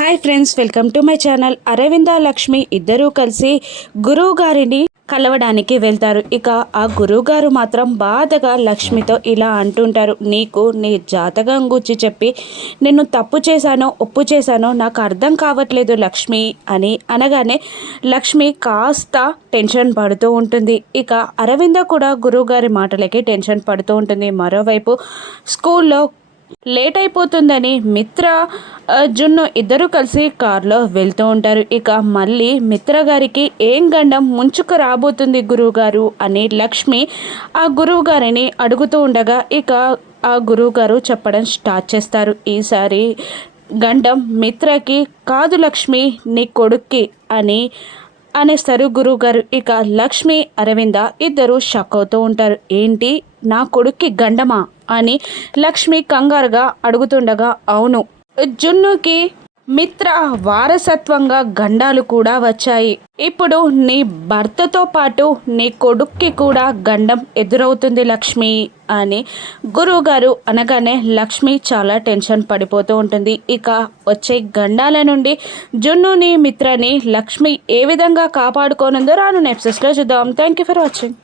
Hi friends welcome to my channel Aravinda Lakshmi ఇద్దరూ కలిసి గురువు గారిని కలవడానికి వెళ్తారు. ఇక ఆ గురువు గారు మాత్రం బాధగా లక్ష్మితో ఇలా అంటుంటారు. నీకు నీ జాతకం గురించి చెప్పి నేను తప్పు చేశానో ఒప్పు చేశానో నాకు అర్థం కావట్లేదు లక్ష్మి అని అనగానే లక్ష్మి కాస్త టెన్షన్ పడుతూ ఉంటుంది. ఇక అరవింద కూడా గురువుగారి మాటలకి టెన్షన్ పడుతూ ఉంటుంది. మరోవైపు స్కూల్లో లేట్ అయిపోతుందని మిత్ర ఆ, జున్ను ఇద్దరు కలిసి కారులో వెళ్తూ ఉంటారు. ఇక మళ్ళీ మిత్ర గారికి ఏం గండం ముంచుకు రాబోతుంది గురువుగారు అని లక్ష్మి ఆ గురువు గారిని అడుగుతూ ఉండగా ఇక ఆ గురువు గారు చెప్పడం స్టార్ట్ చేస్తారు. ఈసారి గండం మిత్రకి కాదు లక్ష్మి నీ కొడుక్కి అని అనేస్తారు గురువుగారు. ఇక లక్ష్మి అరవింద ఇద్దరు షక్ అవుతూ ఉంటారు. ఏంటి? నా కొడుక్కి గండమా? అని లక్ష్మి కంగారుగా అడుగుతుండగా అవును. జున్నుకి మిత్ర వారసత్వంగా గండాలు కూడా వచ్చాయి. ఇప్పుడు నీ భర్తతో పాటు నీ కొడుక్కి కూడా గండం ఎదురవుతుంది లక్ష్మి అని గురువుగారు అనగానే లక్ష్మి చాలా టెన్షన్ పడిపోతూ ఉంటుంది. ఇక వచ్చే గండాల నుండి జున్నుని మిత్రని లక్ష్మి ఏ విధంగా కాపాడుకోనుందో రాను నెప్సెస్లో చూద్దాం. Thank you for watching